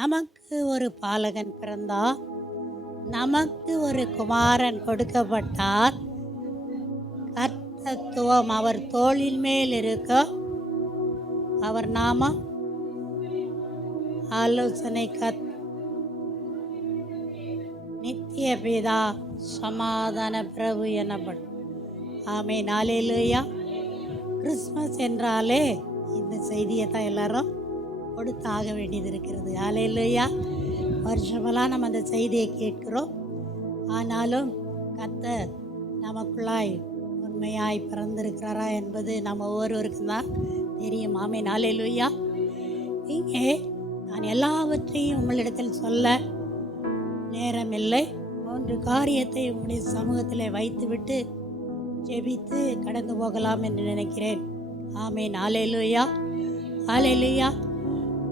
நமக்கு ஒரு பாலகன் பிறந்தார், நமக்கு ஒரு குமாரன் கொடுக்கப்பட்டார். கர்த்தத்துவம் அவர் தோளின் மேல் இருக்க, அவர் நாமம் ஆலோசனை நித்திய பிதா சமாதான பிரபு எனப்படும். ஆமென். அல்லேலூயா. கிறிஸ்மஸ் என்றாலே இந்த செய்தியை தான் எல்லாரும் கொடுத்தாக வேண்டியது இருக்கிறது. அல்லேலூயா. வருஷமெல்லாம் நம்ம அந்த செய்தியை கேட்கிறோம். ஆனாலும் கர்த்தர் நமக்குள்ளாய் உண்மையாய் பிறந்திருக்கிறாரா என்பது நம்ம ஒவ்வொருவருக்கும் தான் தெரியும். ஆமென். அல்லேலூயா. இங்கே நான் எல்லாவற்றையும் உங்களிடத்தில் சொல்ல நேரமில்லை. 3 காரியத்தை உங்களுடைய சமூகத்தில் வைத்துவிட்டு ஜெபித்து கடந்து போகலாம் என்று நினைக்கிறேன். ஆமென். அல்லேலூயா. அல்லேலூயா.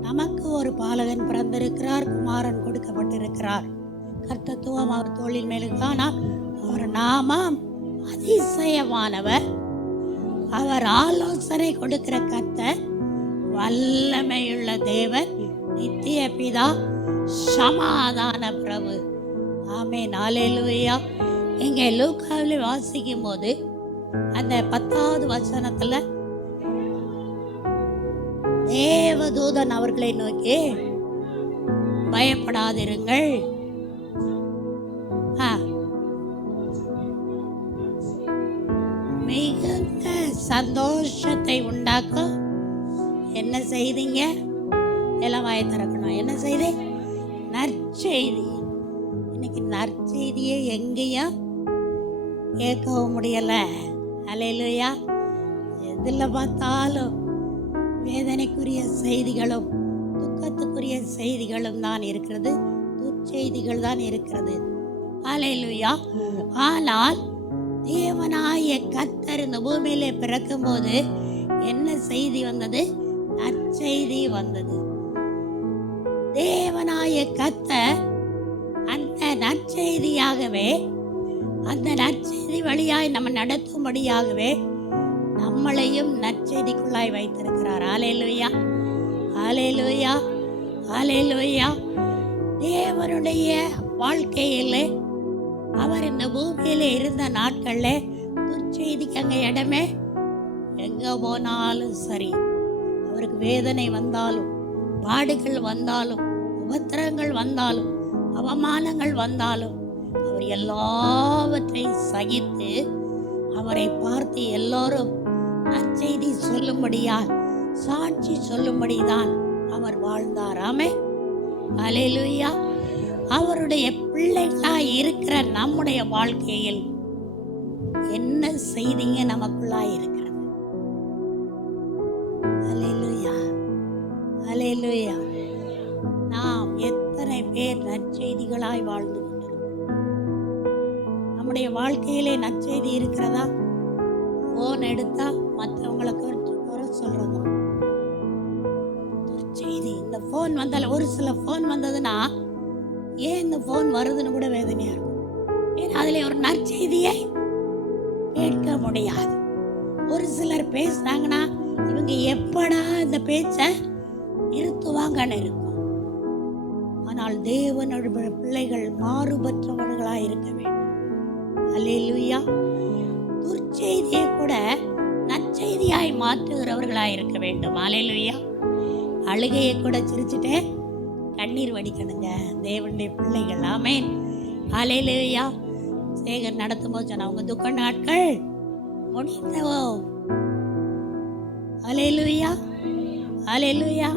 நமக்கு ஒரு பாலகன் பிறந்திருக்கிறார், குமாரன் கொடுக்கப்பட்டிருக்கிறார். கர்த்தத்துவம் அவர் தோளின் மேலுக்கானால் அவர் நாமம் அதிசயமானவர். அவர் ஆலோசனை கொடுக்கிற கர்த்தர், வல்லமையுள்ள தேவன், நித்திய பிதா, சமாதான பிரபு. ஆமென். அல்லேலூயா. இங்கே லூக்காவில் வாசிக்கும் போது அந்த 10வது வசனத்துல தேவதூதன் அவர்களை நோக்கி, பயப்படாதிருங்கள், மிகுந்த சந்தோஷத்தை உண்டாக்கும் என்ன செய்தீங்க? எல்லாம் வாயை திறக்கணும். என்ன செய்தி? நற்செய்தி. இன்னைக்கு நற்செய்தியை எங்கேயும் கேட்கவும் முடியல. அல்லேலூயா. எதில் பார்த்தாலும் வேதனைக்குரிய செய்திகளும் துக்கத்துக்குரிய செய்திகளும் தான் இருக்கிறது, துர்ச்செய்திகள் தான் இருக்கிறது. அல்லேலூயா. ஆனால் தேவனாய கர்த்தர் இந்த பூமியிலே பிறக்கும் போது என்ன செய்தி வந்தது? நற்செய்தி வந்தது. தேவனாய கர்த்தர் அந்த நற்செய்தியாகவே, அந்த நற்செய்தி வழியாய் நம்ம நடத்தும்படியாகவே நம்மளையும் நற்செய்திக்குள்ளாய் வைத்திருக்கிறார். அல்லேலூயா. அல்லேலூயா. அல்லேலூயா. தேவனுடைய வாழ்க்கையிலே அவர் இந்த பூமியில இருந்த நாட்களில் துர்ச்செய்திக்கு அங்கே இடமே. எங்கே போனாலும் சரி, அவருக்கு வேதனை வந்தாலும், பாடுகள் வந்தாலும், உபத்திரங்கள் வந்தாலும், அவமானங்கள் வந்தாலும், அவர் எல்லாவற்றையும் சகித்து அவரை பார்த்து எல்லோரும் நற்செய்தி சொல்லும்படியால், சாட்சி சொல்லும்படிதான் அவர் வாழ்ந்தார். ஆமென். அல்லேலூயா. அவருடைய பிள்ளைகளாய் இருக்கிற நம்முடைய வாழ்க்கையில் என்ன செய்திங்க நமக்குள்ளாய் இருக்கிறது? அல்லேலூயா. அல்லேலூயா. நாம் எத்தனை பேர் நற்செய்திகளாய் வாழ்ந்து கொண்டிருக்கிறோம்? நம்முடைய வாழ்க்கையிலே நற்செய்தி இருக்கிறதா? போன் எடுத்தா மற்றவங்களை குறை சொல்றதா? செய்தி. இந்த போன் வந்தால, ஒரு சில போன் வந்ததுன்னா ஏன் இந்த போன் வருதுன்னு கூட வேதனையா இருக்கும். ஏன்னா அதுல ஒரு நற்செய்தியை கேட்க முடியாது. ஒரு சிலர் பேசுறாங்கன்னா இவங்க எப்படா இந்த பேச்ச நிறுத்துவாங்கன்னு இருக்கும். ஆனால் தேவனுடைய பிள்ளைகள் மாறுபற்றவர்களாய் இருக்க வேண்டும். அல்லேலூயா. துர்ச்செய்தியை கூட நற்செய்தியாய் மாற்றுகிறவர்களாய் இருக்க வேண்டும். அல்லேலூயா. அழுகையை கூட சிரிச்சுட்டே கண்ணீர் வடிக்கணுங்க தேவனுடைய பிள்ளைகள். ஆமென். அல்லேலூயா. சேகர் நடத்தும் போது சொன்ன, அவங்க துக்க நாட்கள் முடிந்தவோ. அல்லேலூயா. அல்லேலூயா.